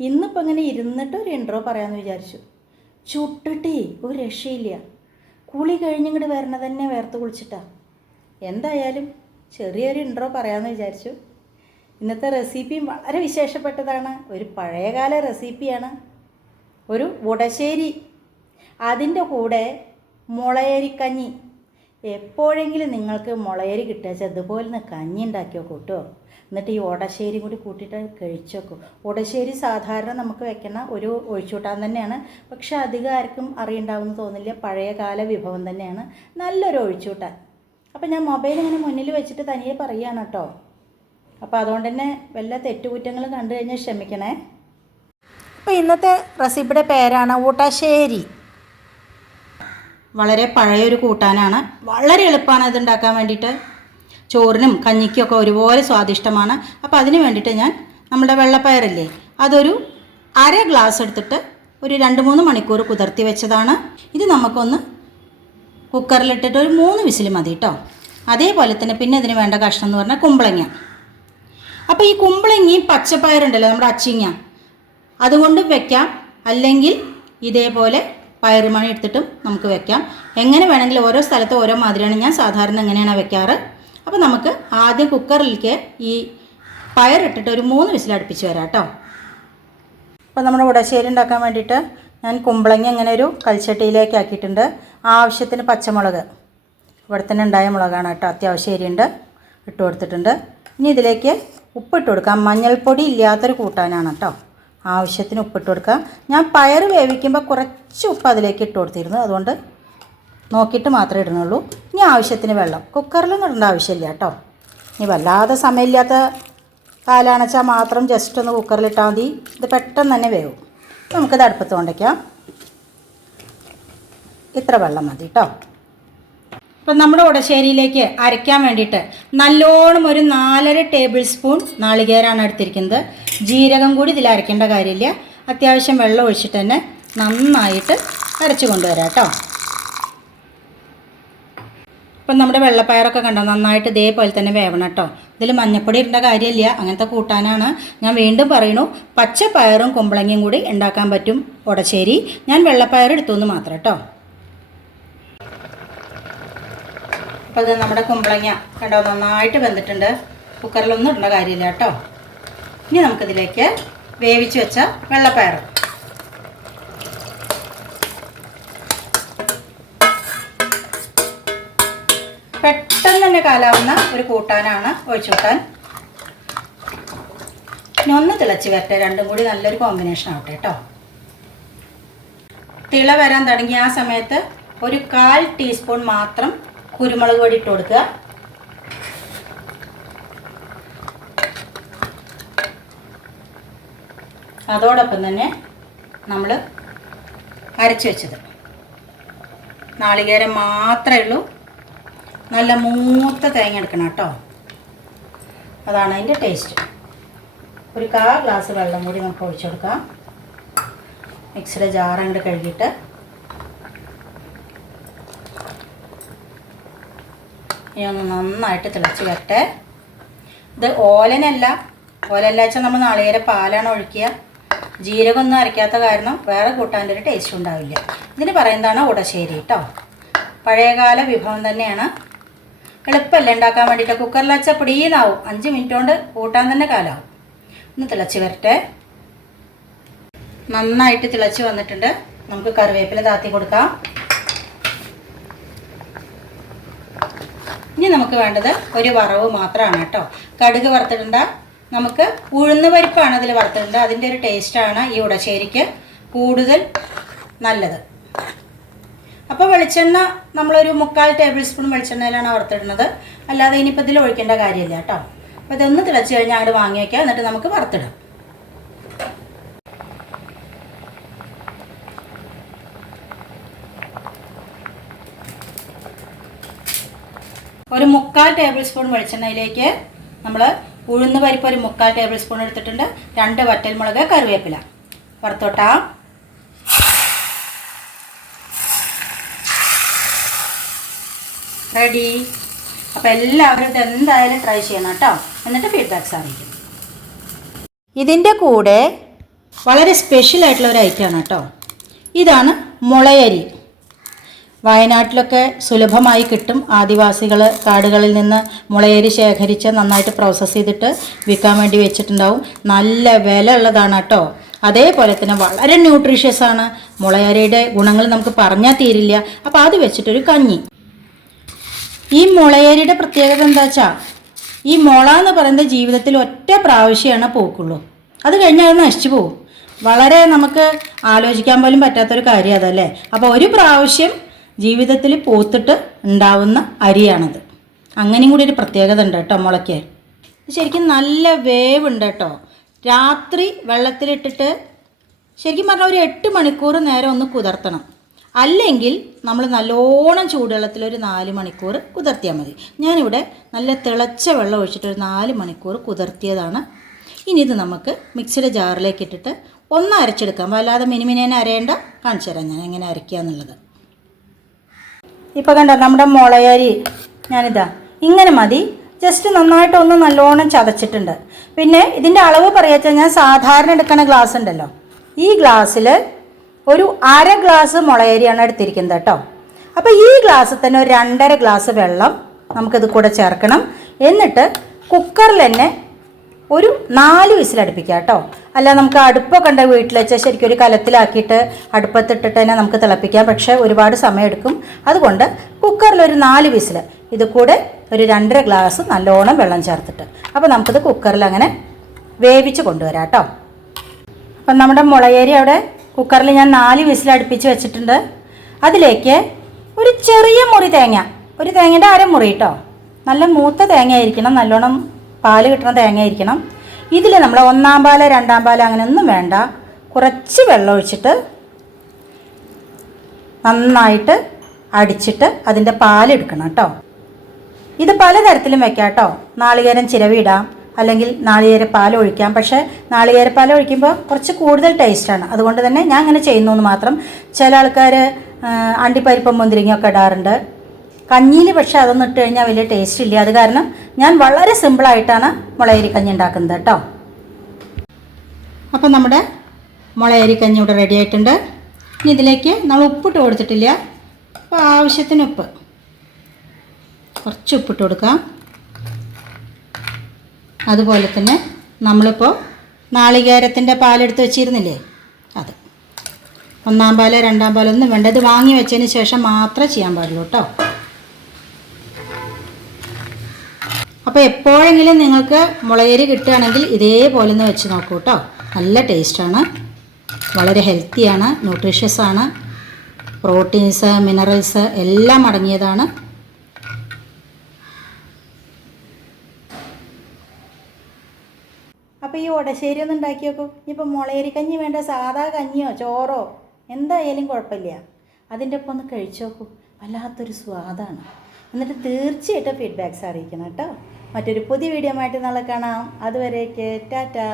ഇന്നിപ്പോൾ ഇങ്ങനെ ഇരുന്നിട്ട് ഒരു ഇൻട്രോ പറയാമെന്ന് വിചാരിച്ചു. ചുട്ടിട്ടേ ഒരു രക്ഷയില്ല. കുളി കഴിഞ്ഞിങ്ങോട്ട് വരണ തന്നെ വേർത്ത് കുളിച്ചിട്ടാ. എന്തായാലും ചെറിയൊരു ഇൻട്രോ പറയാമെന്ന് വിചാരിച്ചു. ഇന്നത്തെ റെസിപ്പിയും വളരെ വിശേഷപ്പെട്ടതാണ്. ഒരു പഴയകാല റെസിപ്പിയാണ് ഒരു ഉടശ്ശേരി. അതിന്റെ കൂടെ മുളയരിക്കഞ്ഞി എപ്പോഴെങ്കിലും നിങ്ങൾക്ക് മുളയരി കിട്ടിയാൽ ഒന്ന് കഞ്ഞി ഉണ്ടാക്കിയോ കേട്ടോ? എന്നിട്ട് ഈ ഓടശ്ശേരി കൂടി കൂട്ടിയിട്ട് കഴിച്ചു വെക്കും. ഓടശ്ശേരി സാധാരണ നമുക്ക് വെക്കുന്ന ഒരു ഒഴിച്ചുകൂട്ടാൻ തന്നെയാണ്. പക്ഷെ അധികം ആർക്കും അറിയണ്ടാവുമെന്ന് തോന്നില്ല പഴയകാല വിഭവം തന്നെയാണ്. നല്ലൊരു ഒഴിച്ചുകൂട്ടാൻ അപ്പോൾ ഞാൻ മൊബൈൽ ഇങ്ങനെ മുന്നിൽ വെച്ചിട്ട് തനിയെ പറയുകയാണ് കേട്ടോ. അപ്പോൾ അതുകൊണ്ട് തന്നെ വല്ല തെറ്റുകുറ്റങ്ങളും കണ്ടു കഴിഞ്ഞാൽ ക്ഷമിക്കണേ. അപ്പോൾ ഇന്നത്തെ റെസിപ്പിയുടെ പേരാണ് ഊട്ടാശ്ശേരി. വളരെ പഴയൊരു കൂട്ടാനാണ്. വളരെ എളുപ്പമാണ് ഇത് ഉണ്ടാക്കാൻ വേണ്ടിയിട്ട്. ചോറിനും കഞ്ഞിക്കും ഒക്കെ ഒരുപോലെ സ്വാദിഷ്ടമാണ്. അപ്പോൾ അതിന് വേണ്ടിയിട്ട് ഞാൻ നമ്മുടെ വെള്ളപ്പയറില്ലേ അതൊരു അര ഗ്ലാസ് എടുത്തിട്ട് ഒരു രണ്ട് മൂന്ന് മണിക്കൂർ കുതിർത്തി വെച്ചതാണ്. ഇത് നമുക്കൊന്ന് കുക്കറിലിട്ടിട്ട് ഒരു മൂന്ന് വിസിൽ മതി കേട്ടോ അതേപോലെ തന്നെ പിന്നെ ഇതിന് വേണ്ട കഷ്ണം എന്ന് പറഞ്ഞാൽ കുമ്പളങ്ങ. അപ്പോൾ ഈ കുമ്പളങ്ങയും പച്ചപ്പയറുണ്ടല്ലോ നമ്മുടെ അച്ചിങ്ങ. അതുകൊണ്ട് വെക്കാം. അല്ലെങ്കിൽ ഇതേപോലെ പയറുമണി എടുത്തിട്ടും നമുക്ക് വെക്കാം. എങ്ങനെ വേണമെങ്കിലും ഓരോ സ്ഥലത്ത് ഓരോ മാതിരിയാണ് ഞാൻ സാധാരണ എങ്ങനെയാണ് വെക്കാറ്. അപ്പോൾ നമുക്ക് ആദ്യം കുക്കറിലേക്ക് ഈ പയറിട്ടിട്ട് ഒരു മൂന്ന് വിസിൽ അടുപ്പിച്ച് വരാം കേട്ടോ. അപ്പോൾ നമ്മുടെ ഉടശ്ശേരി ഉണ്ടാക്കാൻ വേണ്ടിയിട്ട് ഞാൻ കുമ്പളങ്ങ അങ്ങനെ ഒരു കൽച്ചട്ടിയിലേക്ക് ആക്കിയിട്ടുണ്ട്. ആവശ്യത്തിന് പച്ചമുളക്. ഇവിടെ തന്നെ ഉണ്ടായ മുളകാണ് കേട്ടോ. അത്യാവശ്യം എരിയുണ്ട്. ഇട്ട് കൊടുത്തിട്ടുണ്ട്. ഇനി ഇതിലേക്ക് ഉപ്പിട്ട് കൊടുക്കാം. മഞ്ഞൾപ്പൊടി ഇല്ലാത്തൊരു കൂട്ടാനാണ് കേട്ടോ. ആവശ്യത്തിന് ഉപ്പിട്ട് കൊടുക്കാം. ഞാൻ പയർ വേവിക്കുമ്പോൾ കുറച്ച് ഉപ്പ് അതിലേക്ക് ഇട്ട് കൊടുത്തിരുന്നു. അതുകൊണ്ട് നോക്കിയിട്ട് മാത്രമേ ഇടുന്നുള്ളൂ. ഇനി ആവശ്യത്തിന് വെള്ളം. കുക്കറിലൊന്നും ഇടേണ്ട ആവശ്യമില്ല കേട്ടോ. ഇനി വല്ലാതെ സമയമില്ലാത്ത കാലാണെച്ചാൽ മാത്രം ജസ്റ്റ് ഒന്ന് കുക്കറിലിട്ടാൽ മതി. ഇത് പെട്ടെന്ന് തന്നെ വേവും. നമുക്കിത് അടുപ്പത്ത് കൊണ്ടേക്കാം. ഇത്ര വെള്ളം മതി കേട്ടോ. ഇപ്പം നമ്മുടെ ഉടശ്ശേരിയിലേക്ക് അരയ്ക്കാൻ വേണ്ടിയിട്ട് നല്ലോണം ഒരു നാലര ടേബിൾ സ്പൂൺ നാളികേരാണ് എടുത്തിരിക്കുന്നത്. ജീരകം കൂടി ഇതിൽ അരയ്ക്കേണ്ട കാര്യമില്ല. അത്യാവശ്യം വെള്ളം ഒഴിച്ചിട്ട് തന്നെ നന്നായിട്ട് അരച്ചു കൊണ്ടുവരാം കേട്ടോ. ഇപ്പം നമ്മുടെ വെള്ളപ്പയറൊക്കെ കണ്ടോ? നന്നായിട്ട് ഇതേപോലെ തന്നെ വേവണം കേട്ടോ. ഇതിൽ മഞ്ഞപ്പൊടി ഇടേണ്ട കാര്യമില്ല. അങ്ങനത്തെ കൂട്ടാനാണ്. ഞാൻ വീണ്ടും പറയണു പച്ച പയറും കുമ്പളങ്ങയും കൂടി ഉണ്ടാക്കാൻ പറ്റും ഒടശ്ശേരി ഞാൻ വെള്ളപ്പയർ എടുത്തു എന്ന് മാത്രം കേട്ടോ. അപ്പോൾ ഇത് നമ്മുടെ കുമ്പളങ്ങ കണ്ടോ? നന്നായിട്ട് വെന്തിട്ടുണ്ട്. കുക്കറിലൊന്നും ഇടേണ്ട കാര്യമില്ല കേട്ടോ. ഇനി നമുക്കിതിലേക്ക് വേവിച്ച് വെച്ച വെള്ളപ്പയർ പെട്ടെന്ന് കാലാവുന്ന ഒരു കൂട്ടാനാണ് ഒഴിച്ചു കൂട്ടാൻ ഇനി ഒന്ന് തിളച്ച് വരട്ടെ. രണ്ടും കൂടി നല്ലൊരു കോമ്പിനേഷൻ ആവട്ടെ കേട്ടോ തിള വരാൻ തുടങ്ങിയ ആ സമയത്ത് ഒരു കാൽ ടീസ്പൂൺ മാത്രം കുരുമുളക് പൊടി ഇട്ട് കൊടുക്കുക. അതോടൊപ്പം തന്നെ നമ്മൾ അരച്ചു വെച്ചത്. നാളികേരം മാത്രമേ ഉള്ളൂ. നല്ല മൂത്ത തേങ്ങ എടുക്കണം കേട്ടോ. അതാണ് അതിന്റെ ടേസ്റ്റ് ഒരു കാ ഗ്ലാസ് വെള്ളം കൂടി നമുക്ക് ഒഴിച്ചു കൊടുക്കാം. മിക്സിയുടെ ജാർ കഴുകിയിട്ട്. ഇനി നന്നായിട്ട് തിളച്ച് വരട്ടെ. ഇത് ഓലനല്ല. ഓലല്ല വെച്ചാൽ നമ്മൾ നാളികേര പാലാണ് ഒഴിക്കുക. ജീരകമൊന്നും അരയ്ക്കാത്ത കാരണം വേറെ കൂട്ടാന്റെ ഒരു ടേസ്റ്റ് ഉണ്ടാവില്ല. ഇതിന് പറയുന്നതാണ് ഉടശ്ശേരി കേട്ടോ. പഴയകാല വിഭവം തന്നെയാണ്. എളുപ്പമല്ല ഉണ്ടാക്കാൻ വേണ്ടിയിട്ട്? കുക്കറിൽ വെച്ചാൽ പിടീന്നാവും. അഞ്ച് മിനിറ്റ് കൊണ്ട് കൂട്ടാൻ തന്നെ കാലാവും. ഒന്ന് തിളച്ച് വരട്ടെ. നന്നായിട്ട് തിളച്ച് വന്നിട്ടുണ്ട്. നമുക്ക് കറിവേപ്പില താത്തി കൊടുക്കാം. ഇനി നമുക്ക് വേണ്ടത് ഒരു വറവ് മാത്രമാണ് കേട്ടോ. കടുക് വറുത്തിടണ്ട. നമുക്ക് ഉഴുന്ന് പരിപ്പാണ് അതിൽ വറുത്തിടേണ്ടത്. അതിന്റെ ഒരു ടേസ്റ്റാണ് ഈ ഉടശ്ശേരിക്ക് കൂടുതൽ നല്ലത്. അപ്പോൾ വെളിച്ചെണ്ണ നമ്മളൊരു മുക്കാൽ ടേബിൾ സ്പൂൺ വെളിച്ചെണ്ണയിലാണ് വറുത്തിടുന്നത്. അല്ലാതെ ഇനിയിപ്പോൾ ഇതിൽ ഒഴിക്കേണ്ട കാര്യമില്ല കേട്ടോ. അപ്പോൾ ഇതൊന്ന് തിളച്ച് കഴിഞ്ഞാൽ അങ്ങോട്ട് വാങ്ങി വയ്ക്കാം എന്നിട്ട് നമുക്ക് വറുത്തിടാം. ഒരു മുക്കാൽ ടേബിൾ സ്പൂൺ വെളിച്ചെണ്ണയിലേക്ക് നമ്മൾ ഉഴുന്ന് പരിപ്പ് ഒരു മുക്കാൽ ടേബിൾ സ്പൂൺ എടുത്തിട്ടുണ്ട്. രണ്ട് വറ്റൽമുളക് കറിവേപ്പില. വറുത്തോട്ടാം. റെഡി അപ്പോൾ എല്ലാവരും ഇത് എന്തായാലും ട്രൈ ചെയ്യണം കേട്ടോ. എന്നിട്ട് ഫീഡ്ബാക്ക്സ് അറിയിക്കും. ഇതിന്റെ കൂടെ വളരെ സ്പെഷ്യൽ ആയിട്ടുള്ള ഒരു ഐറ്റമാണ് കേട്ടോ. ഇതാണ് മുളയരി. വയനാട്ടിലൊക്കെ സുലഭമായി കിട്ടും ആദിവാസികൾ കാടുകളിൽ നിന്ന് മുളയരി ശേഖരിച്ച് നന്നായിട്ട് പ്രോസസ്സ് ചെയ്തിട്ട് വിൽക്കാൻ വേണ്ടി വെച്ചിട്ടുണ്ടാവും. നല്ല വില ഉള്ളതാണ് കേട്ടോ. അതേപോലെ തന്നെ വളരെ ന്യൂട്രീഷ്യസ് ആണ്. മുളയരിയുടെ ഗുണങ്ങൾ നമുക്ക് പറഞ്ഞാൽ തീരില്ല. അപ്പോൾ അത് വെച്ചിട്ടൊരു കഞ്ഞി. ഈ മുളയേരിയുടെ പ്രത്യേകത എന്താ വെച്ചാൽ ഈ മുള എന്ന് പറയുന്നത് ജീവിതത്തിൽ ഒറ്റ പ്രാവശ്യമാണ് പോക്കുള്ളൂ. അത് കഴിഞ്ഞാൽ അത് നശിച്ചു പോകും. വളരെ നമുക്ക് ആലോചിക്കാൻ പോലും പറ്റാത്തൊരു കാര്യം അതല്ലേ? അപ്പോൾ ഒരു പ്രാവശ്യം ജീവിതത്തിൽ പൂത്തിട്ട് ഉണ്ടാവുന്ന അരിയാണത്. അങ്ങനെയും കൂടി ഒരു പ്രത്യേകത ഉണ്ട് കേട്ടോ മുളയ്ക്ക്. ശരിക്കും നല്ല വേവ് ഉണ്ട് കേട്ടോ. രാത്രി വെള്ളത്തിലിട്ടിട്ട് ശരിക്കും പറഞ്ഞാൽ ഒരു എട്ട് മണിക്കൂർ നേരം ഒന്ന് കുതിർത്തണം. അല്ലെങ്കിൽ നമ്മൾ നല്ലോണം ചൂടുവെള്ളത്തിൽ ഒരു നാല് മണിക്കൂർ കുതിർത്തിയാൽ മതി. ഞാനിവിടെ നല്ല തിളച്ച വെള്ളം ഒഴിച്ചിട്ട് ഒരു നാല് മണിക്കൂർ കുതിർത്തിയതാണ്. ഇനി ഇത് നമുക്ക് മിക്സിയുടെ ജാറിലേക്ക് ഇട്ടിട്ട് ഒന്ന് അരച്ചെടുക്കാം. വല്ലാതെ മിനിമിനേനെ അരയേണ്ട. കാണിച്ചു തരാം ഞാൻ എങ്ങനെ അരയ്ക്കുക എന്നുള്ളത്. ഇപ്പോൾ കണ്ട നമ്മുടെ മുളയരി. ഞാനിതാ ഇങ്ങനെ മതി. ജസ്റ്റ് നന്നായിട്ട് ഒന്ന് നല്ലോണം ചതച്ചിട്ടുണ്ട്. പിന്നെ ഇതിന്റെ അളവ് പറയാച്ചാൽ ഞാൻ സാധാരണ എടുക്കുന്ന ഗ്ലാസ് ഉണ്ടല്ലോ. ഈ ഗ്ലാസ്സിൽ ഒരു അര ഗ്ലാസ് മുളയരിയാണ് എടുത്തിരിക്കുന്നത് കേട്ടോ. അപ്പോൾ ഈ ഗ്ലാസ്സിൽ തന്നെ ഒരു രണ്ടര ഗ്ലാസ് വെള്ളം നമുക്കിത് കൂടെ ചേർക്കണം. എന്നിട്ട് കുക്കറിൽ തന്നെ ഒരു നാല് വിസിലടുപ്പിക്കുക കേട്ടോ. അല്ല നമുക്ക് അടുപ്പൊക്കെ ഉണ്ട് വീട്ടിൽ വെച്ചാൽ ശരിക്കും ഒരു കലത്തിലാക്കിയിട്ട് അടുപ്പത്തിട്ടിട്ട് തന്നെ നമുക്ക് തിളപ്പിക്കാം. പക്ഷേ ഒരുപാട് സമയമെടുക്കും അതുകൊണ്ട് കുക്കറിൽ ഒരു നാല് വിസിൽ ഇത് കൂടെ ഒരു രണ്ടര ഗ്ലാസ് നല്ലോണം വെള്ളം ചേർത്തിട്ട്. അപ്പോൾ നമുക്കിത് കുക്കറിൽ അങ്ങനെ വേവിച്ച് കൊണ്ടുവരാം കേട്ടോ. അപ്പം നമ്മുടെ മുളയേരി അവിടെ കുക്കറിൽ ഞാൻ നാല് വിസിൽ അടുപ്പിച്ച് വെച്ചിട്ടുണ്ട്. അതിലേക്ക് ഒരു ചെറിയ മുറി തേങ്ങ ഒരു തേങ്ങയുടെ അരമുറി കേട്ടോ നല്ല മൂത്ത തേങ്ങ ആയിരിക്കണം നല്ലോണം പാൽ കിട്ടുന്ന തേങ്ങ ആയിരിക്കണം ഇതിൽ നമ്മൾ ഒന്നാം പാൽ രണ്ടാം പാൽ അങ്ങനെയൊന്നും വേണ്ട. കുറച്ച് വെള്ളം ഒഴിച്ചിട്ട് നന്നായിട്ട് അടിച്ചിട്ട് അതിന്റെ പാലെടുക്കണം കേട്ടോ ഇത് പലതരത്തിലും വെക്കാം കേട്ടോ നാളികേരം ചിരവിടാം. അല്ലെങ്കിൽ നാളികേര പാൽ ഒഴിക്കാം. പക്ഷേ നാളികേര പാൽ ഒഴിക്കുമ്പോൾ കുറച്ച് കൂടുതൽ ടേസ്റ്റാണ് അതുകൊണ്ട് തന്നെ ഞാൻ അങ്ങനെ ചെയ്യുന്നു എന്ന് മാത്രം ചില ആൾക്കാർ അണ്ടിപ്പരിപ്പം മുന്തിരിങ്ങയൊക്കെ ഇടാറുണ്ട്. കഞ്ഞിയിൽ പക്ഷേ അതൊന്നും ഇട്ട് കഴിഞ്ഞാൽ വലിയ ടേസ്റ്റ് ഇല്ല. അത് കാരണം ഞാൻ വളരെ സിമ്പിളായിട്ടാണ് മുളകരി കഞ്ഞി ഉണ്ടാക്കുന്നത് കേട്ടോ. അപ്പം നമ്മുടെ മുളകരി കഞ്ഞി ഇവിടെ റെഡി ആയിട്ടുണ്ട്. ഇനി ഇതിലേക്ക് നമ്മൾ ഉപ്പിട്ട് കൊടുത്തിട്ടില്ല. അപ്പോൾ ആവശ്യത്തിന് ഉപ്പ്. കുറച്ച് ഉപ്പിട്ട് കൊടുക്കാം. അതുപോലെ തന്നെ നമ്മളിപ്പോൾ നാളികേരത്തിന്റെ പാലെടുത്ത് വെച്ചിരുന്നില്ലേ? അത്. ഒന്നാം പാൽ രണ്ടാം പാലൊന്നും വേണ്ട. ഇത് വാങ്ങി വെച്ചതിന് ശേഷം മാത്രമേ ചെയ്യാൻ പാടുള്ളൂ കേട്ടോ. അപ്പോൾ എപ്പോഴെങ്കിലും നിങ്ങൾക്ക് മുളയരി കിട്ടുകയാണെങ്കിൽ ഇതേപോലെ ഒന്ന് വെച്ച് നോക്കൂ കേട്ടോ. നല്ല ടേസ്റ്റാണ് വളരെ ഹെൽത്തിയാണ് ന്യൂട്രീഷ്യസ് ആണ്. പ്രോട്ടീൻസ് മിനറൽസ് എല്ലാം അടങ്ങിയതാണ്. അപ്പോൾ ഈ ഒടശ്ശേരി ഒന്ന് ഉണ്ടാക്കി നോക്കൂ. ഇനിയിപ്പോൾ മുളയരി കഞ്ഞി വേണ്ട സാധാ കഞ്ഞിയോ ചോറോ? എന്തായാലും കുഴപ്പമില്ല. അതിന്റെ ഒപ്പം ഒന്ന് കഴിച്ചു നോക്കൂ. വല്ലാത്തൊരു സ്വാദാണ്. എന്നിട്ട് തീർച്ചയായിട്ടും ഫീഡ്ബാക്ക്സ് അറിയിക്കണം കേട്ടോ. മറ്റൊരു പുതിയ വീഡിയോ ആയിട്ട് നാളെ കാണാം. അതുവരേക്ക് ടാറ്റാ.